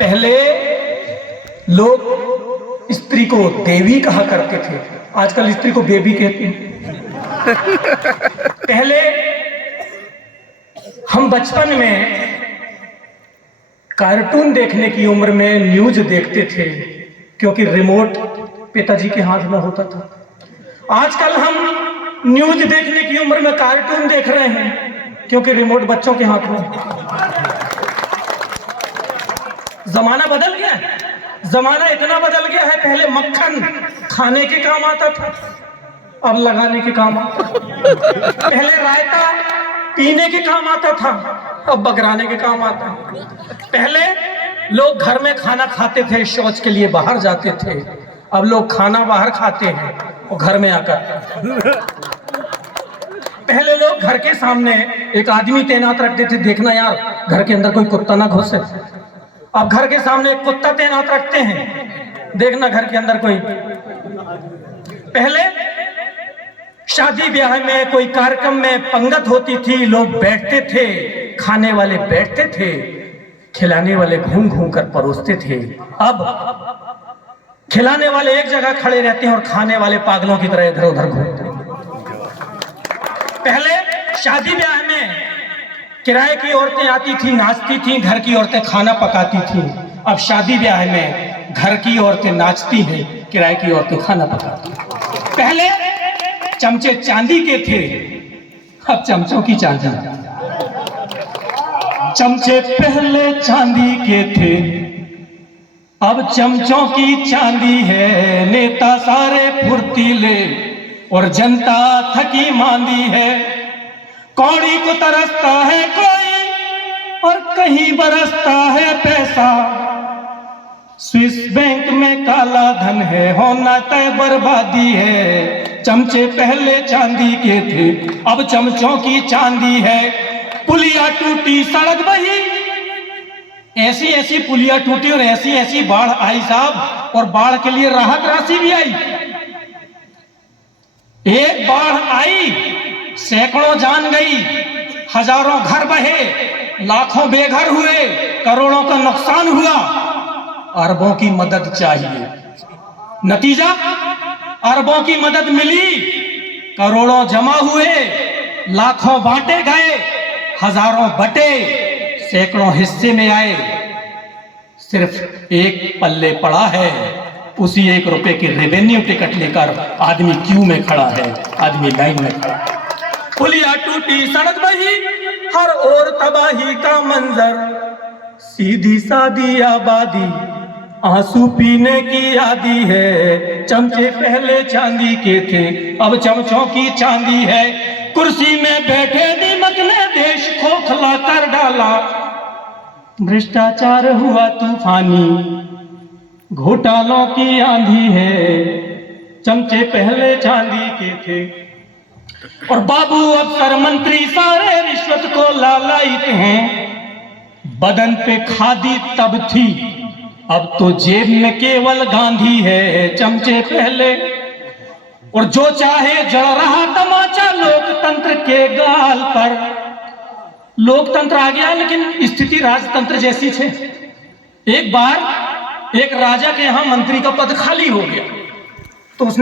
पहले लोग स्त्री को देवी कहा करते थे, आजकल स्त्री को बेबी कहते हैं। पहले हम बचपन में कार्टून देखने की उम्र में न्यूज देखते थे, क्योंकि रिमोट पिताजी के हाथ में होता था। आजकल हम न्यूज देखने की उम्र में कार्टून देख रहे हैं, क्योंकि रिमोट बच्चों के हाथ में। जमाना बदल गया है, जमाना इतना बदल गया है। पहले मक्खन खाने के काम आता था, अब लगाने के काम आता है। पहले रायता पीने के काम आता था, अब बगराने के काम आता है। पहले लोग घर में खाना खाते थे, शौच के लिए बाहर जाते थे, अब लोग खाना बाहर खाते हैं और घर में आकर। पहले लोग घर के सामने एक आदमी तैनात रखते थे, देखना यार घर के अंदर कोई कुत्ता ना घुसे। अब घर के सामने एक कुत्ता तैनात रखते हैं, देखना घर के अंदर कोई। पहले शादी ब्याह में कोई कार्यक्रम में पंगत होती थी, लोग बैठते थे, खाने वाले बैठते थे, खिलाने वाले घूम घूम कर परोसते थे। अब खिलाने वाले एक जगह खड़े रहते हैं और खाने वाले पागलों की तरह इधर उधर घूमते हैं। पहले शादी ब्याह में किराए की औरतें आती थी, नाचती थी, घर की औरतें खाना पकाती थी। अब शादी ब्याह में घर की औरतें नाचती हैं, किराए की औरतें खाना पकाती। पहले चमचे चांदी के थे, अब चमचों की चांदी। चमचे पहले चांदी के थे, अब चमचों की चांदी है। नेता सारे फुर्तीले और जनता थकी मांदी है। कौड़ी को तरसता है कोई और कहीं बरसता है पैसा। स्विस बैंक में काला धन है, होना तय बर्बादी है। चमचे पहले चांदी के थे, अब चमचों की चांदी है। पुलिया टूटी सड़क बही, ऐसी ऐसी पुलिया टूटी और ऐसी ऐसी बाढ़ आई साहब, और बाढ़ के लिए राहत राशि भी आई। एक बाढ़ आई, सैकड़ों जान गई, हजारों घर बहे, लाखों बेघर हुए, करोड़ों का नुकसान हुआ। अरबों की मदद चाहिए, नतीजा अरबों की मदद मिली, करोड़ों जमा हुए, लाखों बांटे गए, हजारों बटे, सैकड़ों हिस्से में आए। सिर्फ एक पल्ले पड़ा है, उसी 1 रुपए की रेवेन्यू टिकट लेकर आदमी क्यू में खड़ा है, आदमी लाइन में खड़ा है। पुलिया टूटी सड़क बही, हर ओर तबाही का मंजर, सीधी सादी आबादी, आंसू पीने की आदी है। चमचे पहले चांदी के थे, अब चमचों की चांदी है। कुर्सी में बैठे दीमक ने देश खोखला कर डाला, भ्रष्टाचार हुआ तूफानी, घोटालों की आंधी है। चमचे पहले चांदी के थे और बाबू अफसर मंत्री सारे रिश्वत को लालायित हैं। बदन पे खादी तब थी, अब तो जेब में केवल गांधी है। चमचे पहले और जो चाहे जड़ रहा तमाचा लोकतंत्र के गाल पर। लोकतंत्र आ गया, लेकिन स्थिति राजतंत्र जैसी है। एक बार एक राजा के यहां मंत्री का पद खाली हो गया, तो उसने